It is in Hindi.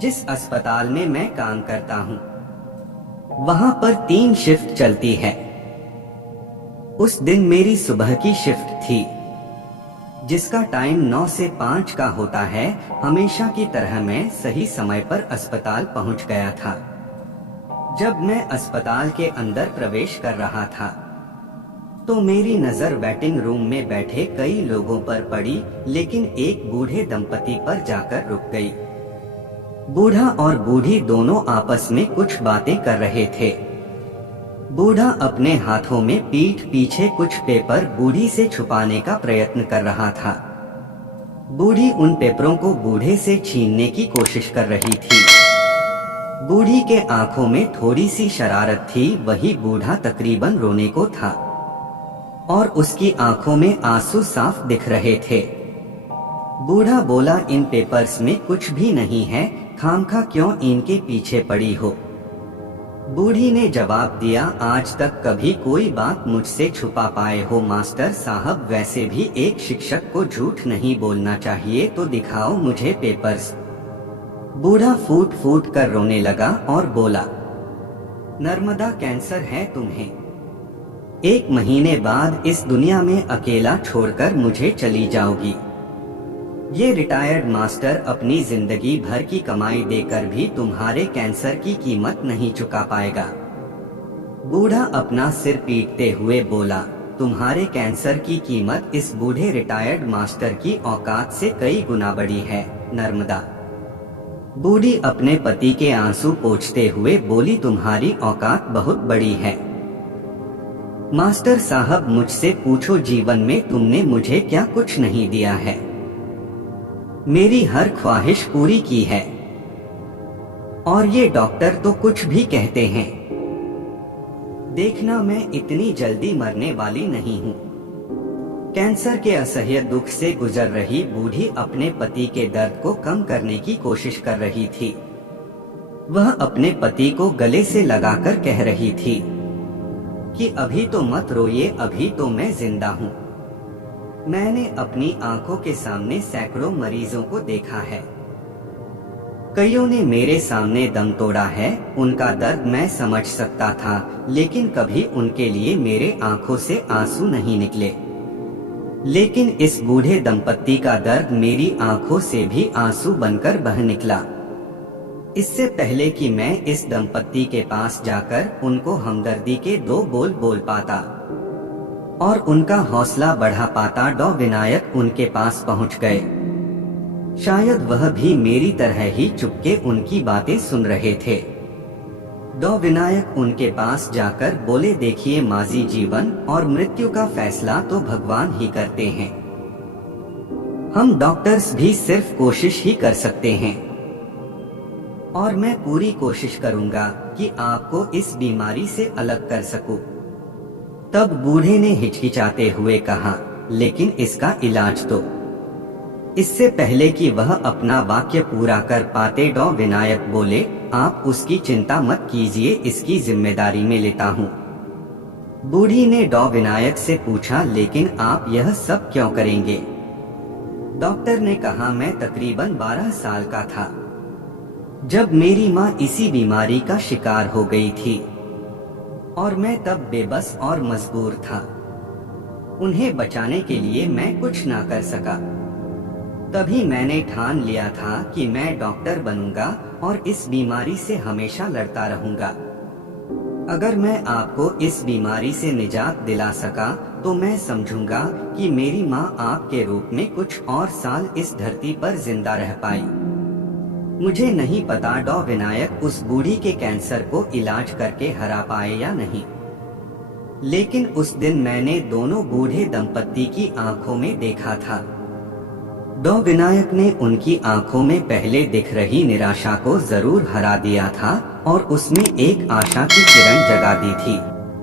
जिस अस्पताल में मैं काम करता हूँ वहाँ पर 3 शिफ्ट चलती है। उस दिन मेरी सुबह की शिफ्ट थी जिसका टाइम 9 से 5 का होता है। हमेशा की तरह मैं सही समय पर अस्पताल पहुँच गया था। जब मैं अस्पताल के अंदर प्रवेश कर रहा था तो मेरी नजर वेटिंग रूम में बैठे कई लोगों पर पड़ी, लेकिन एक बूढ़े दंपति पर जाकर रुक गई। बूढ़ा और बूढ़ी दोनों आपस में कुछ बातें कर रहे थे। बूढ़ा अपने हाथों में पीठ पीछे कुछ पेपर बूढ़ी से छुपाने का प्रयत्न कर रहा था। बूढ़ी उन पेपरों को बूढ़े से छीनने की कोशिश कर रही थी। बूढ़ी के आंखों में थोड़ी सी शरारत थी। वही बूढ़ा तकरीबन रोने को था और उसकी आंखों में आंसू साफ दिख रहे थे। बूढ़ा बोला, इन पेपर्स में कुछ भी नहीं है, खामखा क्यों इनके पीछे पड़ी हो। बूढ़ी ने जवाब दिया, आज तक कभी कोई बात मुझसे छुपा पाए हो मास्टर साहब। वैसे भी एक शिक्षक को झूठ नहीं बोलना चाहिए, तो दिखाओ मुझे पेपर्स। बूढ़ा फूट फूट कर रोने लगा और बोला, नर्मदा, कैंसर है तुम्हें। 1 महीने बाद इस दुनिया में अकेला छोड़कर मुझे चली जाओगी। ये रिटायर्ड मास्टर अपनी जिंदगी भर की कमाई देकर भी तुम्हारे कैंसर की कीमत नहीं चुका पाएगा। बूढ़ा अपना सिर पीटते हुए बोला, तुम्हारे कैंसर की कीमत इस बूढ़े रिटायर्ड मास्टर की औकात से कई गुना बड़ी है नर्मदा। बूढ़ी अपने पति के आंसू पोंछते हुए बोली, तुम्हारी औकात बहुत बड़ी है मास्टर साहब। मुझसे पूछो, जीवन में तुमने मुझे क्या कुछ नहीं दिया है। मेरी हर ख्वाहिश पूरी की है और ये डॉक्टर तो कुछ भी कहते हैं। देखना, मैं इतनी जल्दी मरने वाली नहीं हूँ। कैंसर के असह्य दुख से गुजर रही बूढ़ी अपने पति के दर्द को कम करने की कोशिश कर रही थी। वह अपने पति को गले से लगाकर कह रही थी कि अभी तो मत रोइए, अभी तो मैं जिंदा हूँ। मैंने अपनी आंखों के सामने सैकड़ों मरीजों को देखा है। कईयों ने मेरे सामने दम तोड़ा है। उनका दर्द मैं समझ सकता था, लेकिन कभी उनके लिए मेरे आंखों से आंसू नहीं निकले। लेकिन इस बूढ़े दंपत्ति का दर्द मेरी आंखों से भी आंसू बनकर बह निकला। इससे पहले कि मैं इस दंपत्ति के पास जाकर उनको हमदर्दी के 2 बोल बोल पाता और उनका हौसला बढ़ा पाता, डॉ विनायक उनके पास पहुंच गए। शायद वह भी मेरी तरह ही चुपके उनकी बातें सुन रहे थे। डॉ विनायक उनके पास जाकर बोले, देखिए माजी, जीवन और मृत्यु का फैसला तो भगवान ही करते हैं। हम डॉक्टर्स भी सिर्फ कोशिश ही कर सकते हैं और मैं पूरी कोशिश करूंगा कि आपको इस बीमारी से अलग कर सकूं। तब बूढ़े ने हिचकिचाते हुए कहा, लेकिन इसका इलाज तो। इससे पहले कि वह अपना वाक्य पूरा कर पाते, डॉ विनायक बोले, आप उसकी चिंता मत कीजिए, इसकी जिम्मेदारी में लेता हूँ। बूढ़ी ने डॉ विनायक से पूछा, लेकिन आप यह सब क्यों करेंगे। डॉक्टर ने कहा, मैं तकरीबन 12 साल का था जब मेरी माँ इसी बीमारी का शिकार हो गई थी और मैं तब बेबस और मजबूर था। उन्हें बचाने के लिए मैं कुछ ना कर सका। तभी मैंने ठान लिया था कि मैं डॉक्टर बनूंगा और इस बीमारी से हमेशा लड़ता रहूंगा। अगर मैं आपको इस बीमारी से निजात दिला सका तो मैं समझूंगा कि मेरी माँ आपके रूप में कुछ और साल इस धरती पर जिंदा रह पाई। मुझे नहीं पता डॉ विनायक उस बूढ़ी के कैंसर को इलाज करके हरा पाए या नहीं, लेकिन उस दिन मैंने दोनों बूढ़े दंपत्ति की आंखों में देखा था। डॉ विनायक ने उनकी आंखों में पहले दिख रही निराशा को जरूर हरा दिया था और उसमें एक आशा की किरण जगा दी थी।